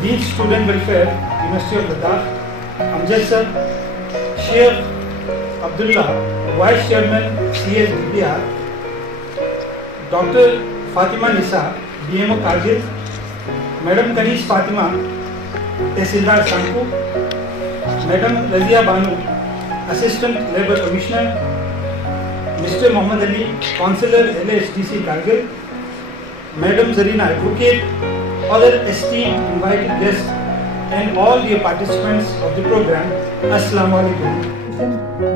Dean Student Welfare, University of Ladakh, Amjad Sir, Sheikh Abdullah, Vice Chairman, CSDBR, Dr. Fatima Nisa, DMO Kargil, Madam Kanish Fatima, Tehsildar Sanku, Madam Razia Banu, Assistant Labour Commissioner, Mr. Muhammad Ali, Councillor LHDC Kargil, Madam Zarina Advocate, other esteemed invited guests and all dear participants of the program, Assalamu alaikum.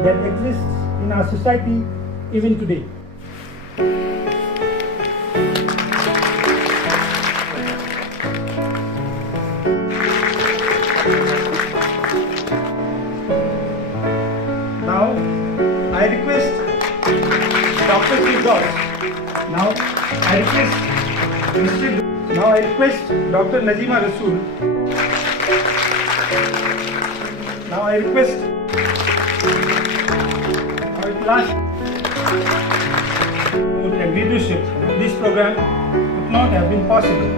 That exists in our society even today. Now, I request Dr. Firdaus. Now, I request Dr. Nazima Rasool. Now I request our class and leadership. This program would not have been possible.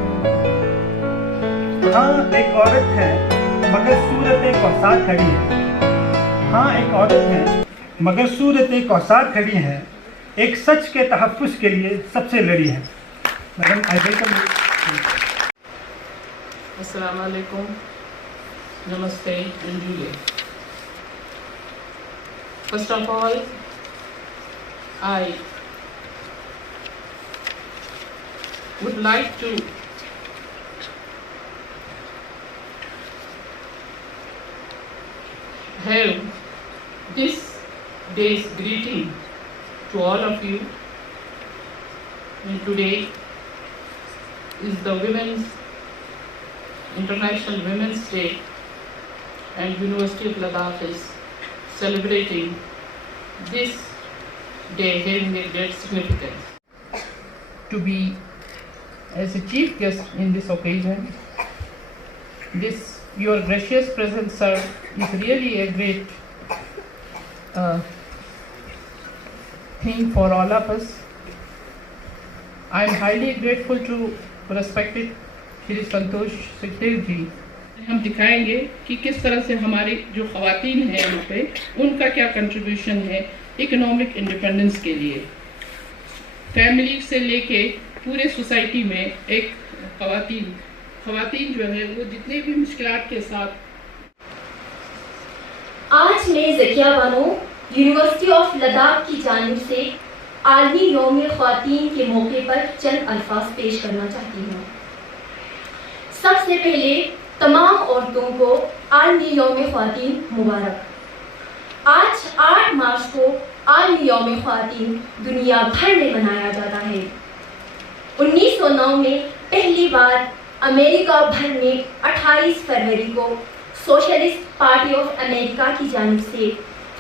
हाँ एक औरत है मगर सूरत कौसार खड़ी है. हाँ एक औरत है मगर सूरत कौसार खड़ी है. एक सच के तहफ़्फ़ुज़ के लिए सबसे लड़ी है. Madam I welcome you. Assalamu alaikum, namaste and Julie. First of all, I would like to have this day's greeting to all of you. And today is the International Women's Day, and University of Ladakh is celebrating this day having a great significance. To be as a chief guest in this occasion, your gracious presence, sir, is really a great thing for all of us. I am highly grateful to respected Shri Santosh Sikdev ji. हम दिखाएंगे कि किस तरह से हमारी जो ख़वातीन हैं यहाँ पे उनका क्या कंट्रीब्यूशन है इकोनॉमिक इंडिपेंडेंस के लिए. फैमिली से लेके पूरे सोसाइटी में एक ख़वातीन जो है वो जितने भी मुश्किलात के साथ. आज मैं ज़किया बानो यूनिवर्सिटी ऑफ लद्दाख की जानिब से आलमी यौम ख़वातीन के मौके पर चंद अल्फाज पेश करना चाहती हूँ. सबसे पहले तमाम औरतों को आलमी यौम ख़वातीन मुबारक. आज 8 मार्च को आलमी यौम ख़वातीन दुनिया भर में मनाया जाता है. 1909 में पहली बार अमेरिका भर में 28 फरवरी को सोशलिस्ट पार्टी ऑफ अमेरिका की जानिब से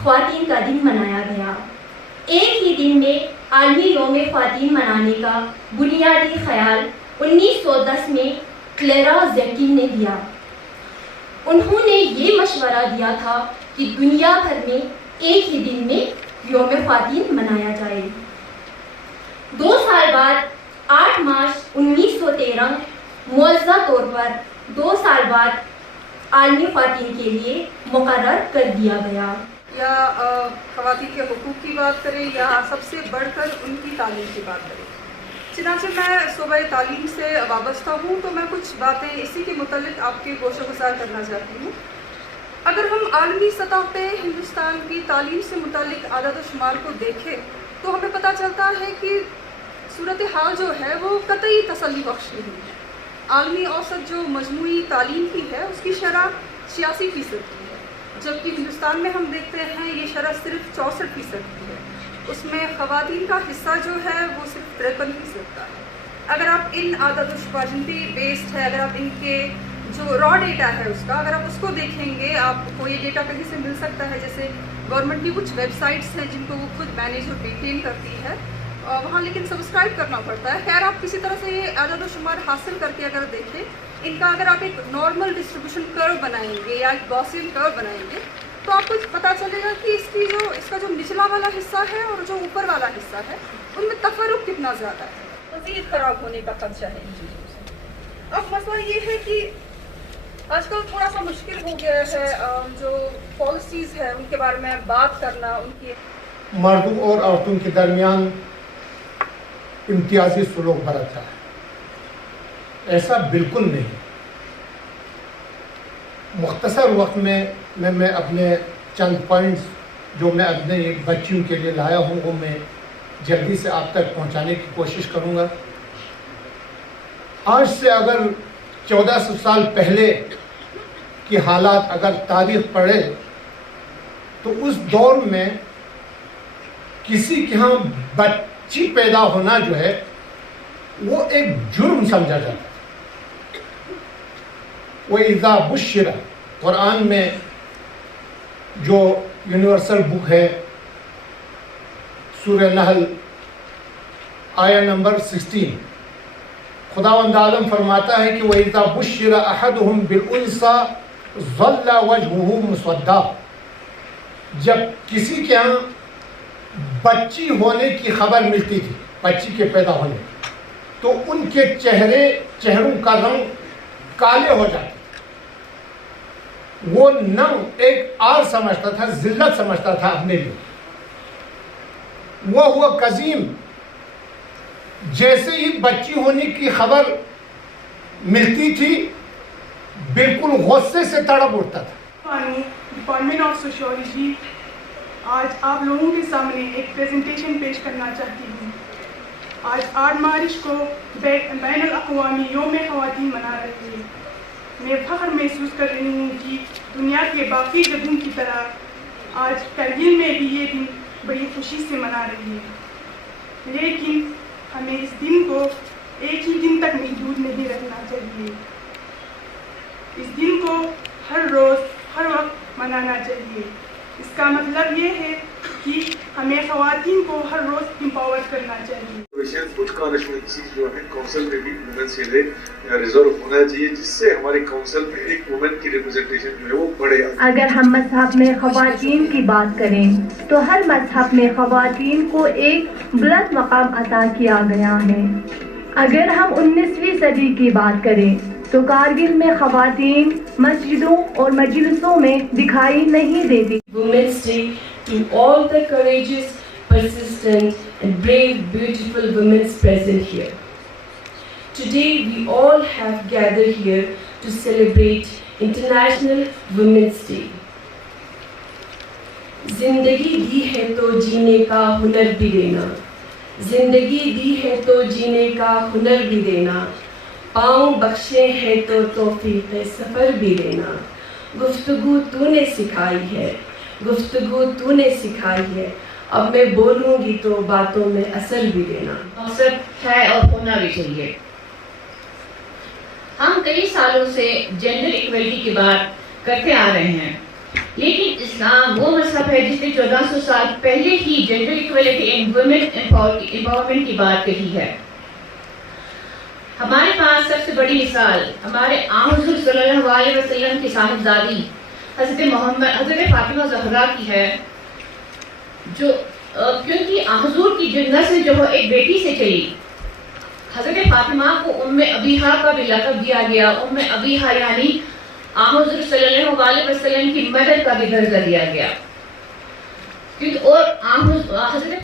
ख़वातीन का दिन मनाया गया. एक ही दिन में आलमी यौम ख़वातीन मनाने का बुनियादी ख्याल 1910 में क्लेरा ज़ेकिन ने दिया. उन्होंने ये मशवरा दिया था कि दुनिया भर में एक ही दिन में यौम ख़वातीन मनाया जाए. 2 साल बाद 8 मार्च 1913 मुअज़्ज़ा तौर पर 2 साल बाद आलमी ख़वातीन के लिए मुक़र्रर कर दिया गया. या ख़वातीन के हुकूक़ की बात करें या सबसे बढ़कर उनकी तालीम की बात करें, चनाचे मैं सूबे तालीम से वाबस्ता हूँ, तो मैं कुछ बातें इसी के मुतल्लिक़ आपके गोशोगुजार करना चाहती हूँ। अगर हम आलमी सतह पे हिंदुस्तान की तालीम से मुतल्लिक़ आदत शुमार को देखें तो हमें पता चलता है कि सूरत हाल जो है वो कतई तसल्ली बख्श नहीं है। आलमी औसत जो मजमूई तालीम की है उसकी शरह 86% की है, जबकि हिंदुस्तान में हम देखते हैं ये शरह सिर्फ 64% की है। उसमें ख़वातीन का हिस्सा जो है वो सिर्फ 53% का है। अगर आप इन आदत शुमारी बेस्ड है, अगर आप इनके जो रॉ डेटा है उसका अगर आप उसको देखेंगे, आपको ये डेटा कहीं से मिल सकता है, जैसे गवर्नमेंट की कुछ वेबसाइट्स हैं जिनको वो खुद मैनेज और मेंटेन करती है, वहाँ लेकिन सब्सक्राइब करना पड़ता है। खैर, आप किसी तरह से ये आदत शुमार हासिल करके अगर देखें, इनका अगर आप एक नॉर्मल डिस्ट्रीब्यूशन कर्व बनाएंगे या एक गॉसियन कर्व बनाएंगे तो आपको पता चलेगा कि इसका जो निचला वाला हिस्सा है और जो ऊपर वाला हिस्सा है उनमें तफरुक कितना ज़्यादा है, मज़ीद ख़राब होने का खदशा है इन चीज़ों से। अब मसला ये है कि आजकल थोड़ा सा मुश्किल हो गया है जो पॉलिसीज़ है उनके बारे में बात करना, उनकी मर्दों और औरतों के दरमियान इम्तियाजी सुलूक बरता है, ऐसा बिल्कुल नहीं। मुख्तसर वक्त में मैं अपने चंद पॉइंट्स जो मैं अपने एक बच्चियों के लिए लाया हूँ वो मैं जल्दी से आप तक पहुँचाने की कोशिश करूँगा। आज से अगर 1400 साल पहले की हालात अगर तारीख पढ़े तो उस दौर में किसी के यहाँ बच्ची पैदा होना जो है वो एक जुर्म समझा जाता है। वो इज़ा बुश्शिरा, कुरान में जो यूनिवर्सल बुक है सूरह नहल आया नंबर 16, खुदावंद आलम फरमाता है कि वो इज़ा बुश्शिरा अहदुहुम बिल-उन्सा ज़ल्ला वजहुहु मुस्वद्दा, जब किसी के यहाँ बच्ची होने की खबर मिलती थी, बच्ची के पैदा होने, तो उनके चेहरों का रंग काले हो जाते। वो नंग एक आर समझता था, जिल्लत समझता था अपने लिए। वो हुआ कजीम, जैसे ही बच्ची होने की खबर मिलती थी बिल्कुल गुस्से से तड़प उठता था। डिपार्टमेंट ऑफ सोशियोलॉजी आज आप लोगों के सामने एक प्रेजेंटेशन पेश करना चाहती हूँ। आज 8 मार्च को बैनुल अक़वामी यौम ख़वातीन मना रही है। मैं फ़ख्र महसूस कर रही हूँ कि दुनिया के बाकी जगहों की तरह आज करगिल में भी ये दिन बड़ी खुशी से मना रही है, लेकिन हमें इस दिन को एक ही दिन तक महदूद नहीं रखना चाहिए। इस दिन को हर रोज़ हर वक्त मनाना चाहिए। इसका मतलब ये है कि हमें ख़वातीन को हर रोज़ एम्पावर करना चाहिए। कुछ कॉन्स्टिट्यूंसी जो है काउंसिल में भी वुमेन्स के लिए रिजर्व होना चाहिए, जिससे हमारी काउंसिल में एक वुमेन की रिप्रेजेंटेशन जो है वो बढ़े। अगर हम मज़हब में ख़वातीन की बात करें तो हर मज़हब में ख़वातीन को एक बुलंद मकाम अता किया गया है। अगर हम 19वीं सदी की बात करें तो कारगिल में ख़वातीन मस्जिदों और मजलिसों में दिखाई नहीं देती। Women's Day to all the courageous, persistent and brave, beautiful women present here. Today we all have gathered here to celebrate International Women's Day. जिंदगी दी है तो जीने का हुनर भी देना, जिंदगी दी है तो जीने का हुनर भी देना, पाँव बख्शे हैं तो तौफीक सफ़र भी देना। गुफ्तगू तूने सिखाई है, गुफ्तगू तूने सिखाई है, अब मैं बोलूँगी तो बातों में असर भी देना। मकसद है और होना भी चाहिए। हम कई सालों से जेंडर इक्वलिटी की बात करते आ रहे हैं, लेकिन इस्लाम वो मज़हब है जिसने 1400 साल पहले ही gender equality and women empowerment की बात कही है। हमारे पास सबसे बड़ी मिसाल हमारे हुज़ूर सल्लल्लाहु अलैहि वसल्लम की साहिबजादी हज़रत फातिमा ज़हरा की है, जो क्योंकि हुज़ूर की जो नस्ल जो है एक बेटी से चली। हज़रत फातिमा को उम्मे अबीहा का भी लक़ब दिया गया। उम्मे अबीहा यानी हुज़ूर सल्लल्लाहु अलैहि वसल्लम की मदद का भी दर्जा दिया गया। क्योंकि और हज़रत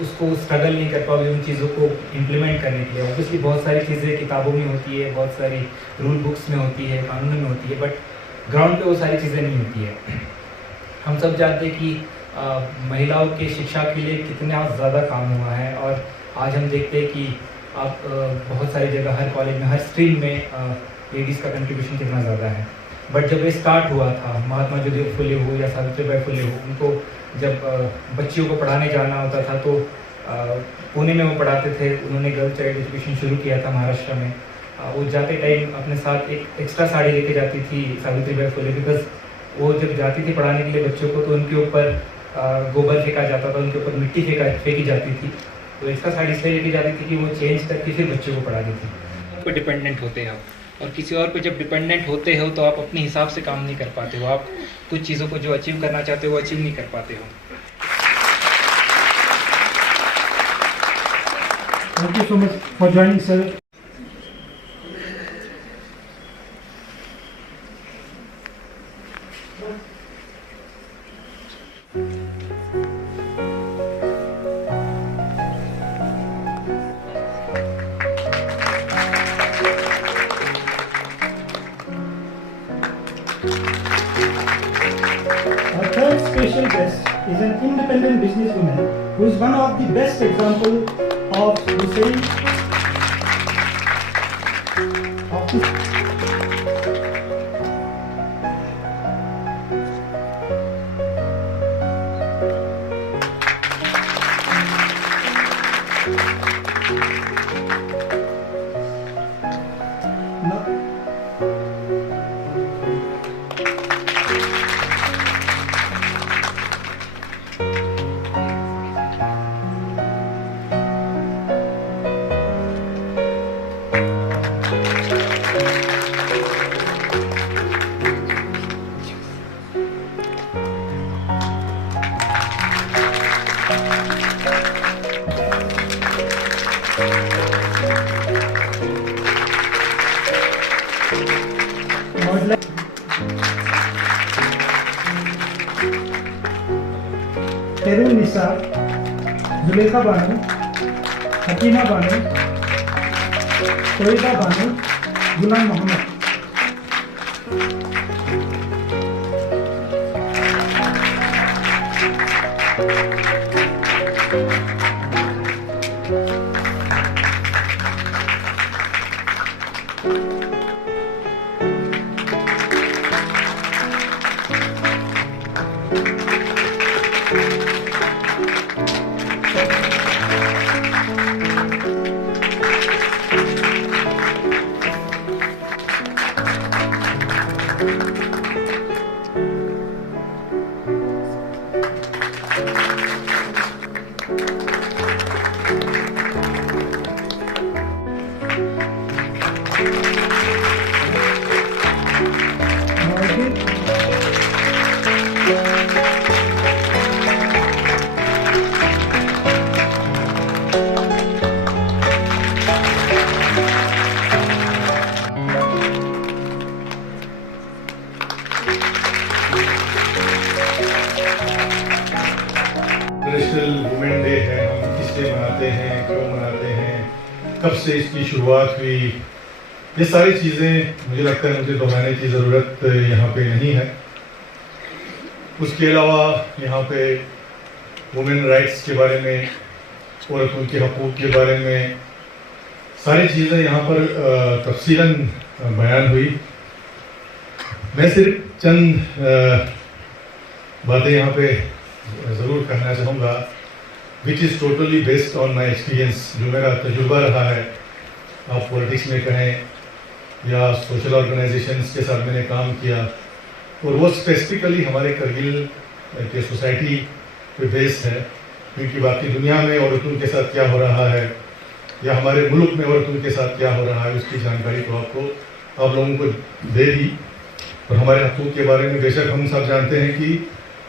اس کو اسٹرگل نہیں کر پاؤ گے ان چیزوں کو امپلیمنٹ کرنے کے لیے. اوبیسلی بہت ساری چیزیں کتابوں میں ہوتی ہے, بہت ساری رول بکس میں ہوتی ہے, قانون میں ہوتی ہے, بٹ گراؤنڈ پہ وہ ساری چیزیں نہیں ہوتی ہے. ہم سب جانتے ہیں کہ مہیلاؤں کے شکشا کے لیے کتنا زیادہ کام ہوا ہے, اور آج ہم دیکھتے ہیں کہ آپ بہت ساری جگہ ہر کالج میں ہر اسٹریم میں لیڈیز کا کنٹریبیوشن کتنا زیادہ ہے. بٹ جب یہ اسٹارٹ ہوا تھا, مہاتما جیو پھولے ہو یا ساوتری بائی پھولے ہو, ان کو جب بچیوں کو پڑھانے جانا ہوتا تھا تو پونے میں وہ پڑھاتے تھے. انہوں نے گرل چائلڈ ایجوکیشن شروع کیا تھا مہاراشٹر میں. وہ جاتے ٹائم اپنے ساتھ ایک ایکسٹرا ساڑی لے کے جاتی تھی ساوتری بائی پھولے, بیکاز وہ جب جاتی تھی پڑھانے کے لیے بچوں کو تو ان کے اوپر گوبر پھینکا جاتا تھا, ان کے اوپر مٹی پھینکی جاتی تھی. تو ایکسٹرا ساڑی اس لیے لے کے جاتی تھی کہ وہ چینج کر کے پھر بچوں کو پڑھاتی تھی. پہ ڈپینڈنٹ ہوتے ہو, اور کسی اور پہ جب ڈپینڈنٹ ہوتے ہو تو آپ اپنے حساب سے کام نہیں کر پاتے ہو. آپ کچھ چیزوں کو جو اچیو کرنا چاہتے ہو وہ اچیو نہیں کر پاتے ہو. Thank you so much for joining, sir. Our third special guest is an independent businesswoman who is one of the best examples of the saying of the خیرون نساء, زلیخا بانو, حکیمہ بانو, طیبہ بانو, غلام محمد. نیشنل وومن ڈے ہے, ہم کس لیے مناتے ہیں, کیوں مناتے ہیں, کب سے اس کی شروعات ہوئی, یہ ساری چیزیں مجھے لگتا ہے مجھے دہرانے کی ضرورت یہاں پہ نہیں ہے. اس کے علاوہ یہاں پہ وومن رائٹس کے بارے میں, عورتوں کے حقوق کے بارے میں ساری چیزیں یہاں پر تفصیلاً بیان ہوئی. میں صرف چند باتیں یہاں پہ ضرور کہنا چاہوں گا which is totally based on my experience, جو میرا تجربہ رہا ہے. آپ پولیٹکس میں کہیں یا سوشل آرگنائزیشنس کے ساتھ میں نے کام کیا, اور وہ اسپیسیفکلی ہمارے کرگل کے سوسائٹی پہ بیس ہے, کیونکہ باقی دنیا میں عورتوں کے ساتھ کیا ہو رہا ہے یا ہمارے ملک میں عورتوں کے ساتھ کیا ہو رہا ہے اس کی جانکاری تو آپ لوگوں کو دے دی. اور ہمارے حقوق کے بارے میں بے شک ہم سب جانتے ہیں کہ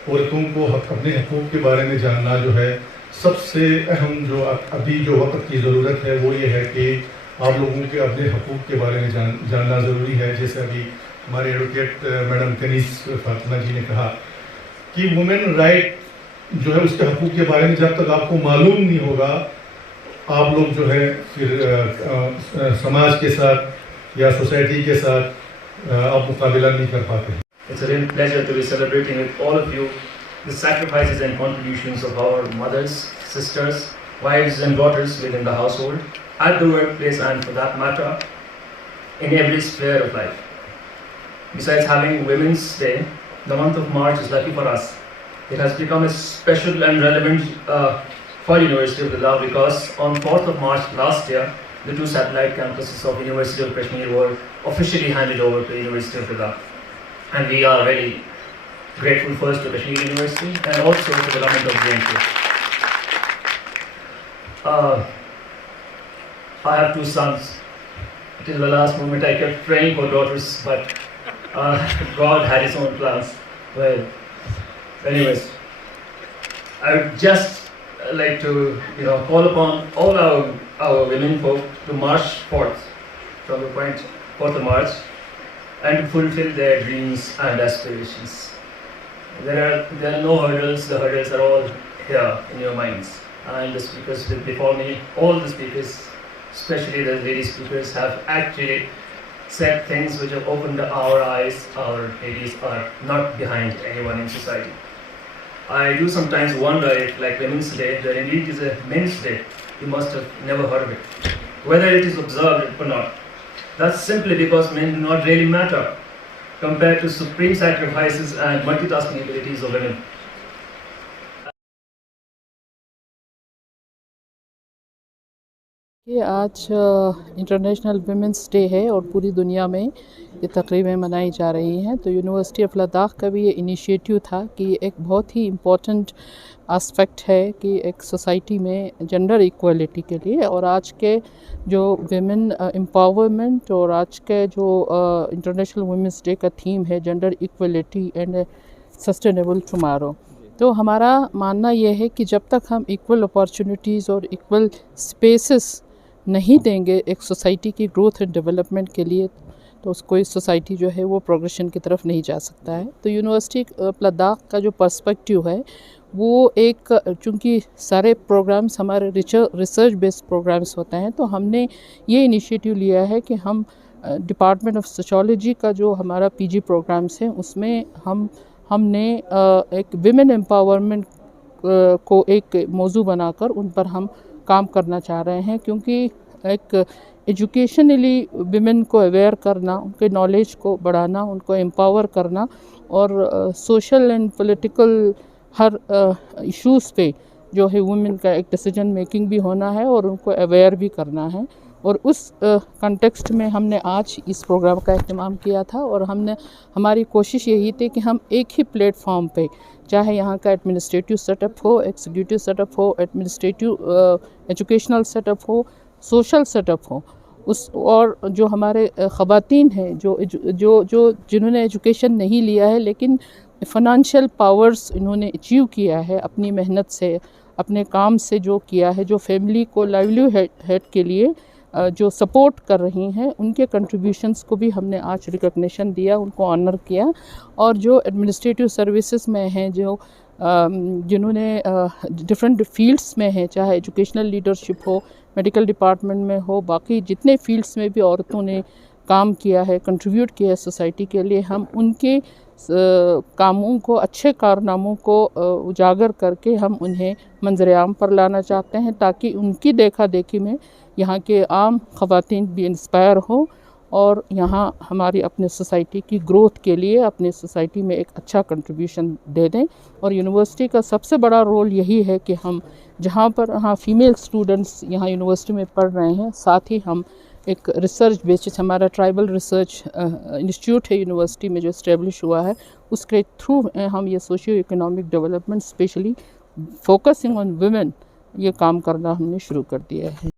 عورتوں کو اپنے حقوق کے بارے میں جاننا جو ہے سب سے اہم, جو ابھی جو وقت کی ضرورت ہے وہ یہ ہے کہ آپ لوگوں کے اپنے حقوق کے بارے میں جاننا ضروری ہے. جیسے ابھی ہمارے ایڈوکیٹ میڈم کنیز فاطمہ جی نے کہا کہ وومن رائٹ جو ہے اس کے حقوق کے بارے میں جب تک آپ کو معلوم نہیں ہوگا آپ لوگ جو ہے پھر سماج کے ساتھ یا سوسائٹی کے ساتھ آپ مقابلہ نہیں کر پاتے. It's a real pleasure to be celebrating with all of you the sacrifices and contributions of our mothers, sisters, wives and daughters within the household, at the workplace and for that matter, in every sphere of life. Besides having Women's Day, the month of March is lucky for us. It has become a special and relevant for University of Ladakh because on 4th of March last year, the 2 satellite campuses of University of Kashmir were officially handed over to University of Ladakh. And we are very grateful first to Kashmir University and also to the government of JNK. I have 2 sons. Till the last moment I kept praying for daughters, but God had His own plans. Well, anyways, I would just like to call upon all our women folk to march forth from the point 4th of March and to fulfill their dreams and aspirations. There are no hurdles. The hurdles are all here in your minds. And the speakers before me, all the speakers, especially the lady speakers, have actually said things which have opened our eyes. Our ladies are not behind anyone in society. I do sometimes wonder if, like Women's Day, there indeed is a Men's Day. You must have never heard of it. Whether it is observed or not, that's simply because men do not really matter compared to supreme sacrifices and multitasking abilities of women. ये आज international women's day है और पूरी दुनिया में ये तकरीबें मनाई जा रही हैं. तो यूनिवर्सिटी ऑफ लद्दाख का भी ये इनिशिएटिव था कि एक बहुत ही इम्पोर्टेंट एस्पेक्ट है कि एक सोसाइटी में जेंडर इक्वलिटी के लिए, और आज के जो विमेन एम्पावरमेंट और आज के जो इंटरनेशनल वुमेंस डे का थीम है gender equality and sustainable tomorrow. तो हमारा मानना ये है कि जब तक हम इक्वल अपॉर्चुनिटीज़ और इक्वल स्पेसेस नहीं देंगे एक सोसाइटी की ग्रोथ एंड डेवलपमेंट के लिए, तो कोई सोसाइटी जो है वो प्रोग्रेशन की तरफ नहीं जा सकता है. तो यूनिवर्सिटी ऑफ लद्दाख का जो पर्सपेक्टिव है वो एक, चूँकि सारे प्रोग्राम्स हमारे रिसर्च बेस्ड प्रोग्राम्स होते हैं, तो हमने ये इनिशिएटिव लिया है कि हम डिपार्टमेंट ऑफ सोशियोलॉजी का जो हमारा पीजी प्रोग्राम्स हैं उसमें हमने एक विमेन एम्पावरमेंट को एक मौजू बनाकर उन पर हम काम करना चाह रहे हैं, क्योंकि एक एजुकेशनली विमेन को अवेयर करना, उनके नॉलेज को बढ़ाना, उनको एम्पावर करना और social and political her issues पे जो है वुमेन का एक डिसीजन मेकिंग भी होना है और उनको अवेयर भी करना है. और उस कंटेक्स्ट में हमने आज इस प्रोग्राम का एहतमाम किया था और हमारी कोशिश यही थी कि हम एक ही प्लेटफॉर्म पे, चाहे यहाँ का एडमिनिस्ट्रेटिव सेटअप हो, एग्जीक्यूटिव सेटअप हो, एडमिनिस्ट्रेटिव एजुकेशनल सेटअप हो, सोशल सेटअप हो, उस और जो हमारे ख़वातीन हैं जो जिन्होंने एजुकेशन नहीं लिया है लेकिन फ़ाइनेंशियल पावर्स इन्होंने अचीव किया है अपनी मेहनत से, अपने काम से जो किया है, जो फैमिली को लाइवलीहुड के लिए जो सपोर्ट कर रही हैं, उनके कंट्रीब्यूशंस को भी हमने आज रिकॉग्निशन दिया, उनको ऑनर किया. और जो एडमिनिस्ट्रेटिव सर्विसेज में हैं, जो जिन्होंने डिफरेंट फील्ड्स में हैं, चाहे एजुकेशनल लीडरशिप हो, मेडिकल डिपार्टमेंट में हो, बाकी जितने फील्ड्स में भी औरतों ने काम किया है, कंट्रीब्यूट किया है सोसाइटी के लिए, हम उनके कामों को, अच्छे कारनामों को उजागर करके हम उन्हें मंजर-ए-आम पर लाना चाहते हैं, ताकि उनकी देखा देखी में यहाँ के आम ख़वातीन भी इंस्पायर हो और यहाँ हमारी अपने सोसाइटी की ग्रोथ के लिए अपने सोसाइटी में एक अच्छा कंट्रीब्यूशन दे दें. और यूनिवर्सिटी का सबसे बड़ा रोल यही है कि हम जहाँ पर फीमेल स्टूडेंट्स यहाँ यूनिवर्सिटी में पढ़ रहे हैं, साथ ही हम एक रिसर्च बेसिस, हमारा ट्राइबल रिसर्च इंस्टीट्यूट है यूनिवर्सिटी में जो इस्टेब्लिश हुआ है, उसके थ्रू हम ये socio economic development specially focusing on women ये काम करना हमने शुरू कर दिया है.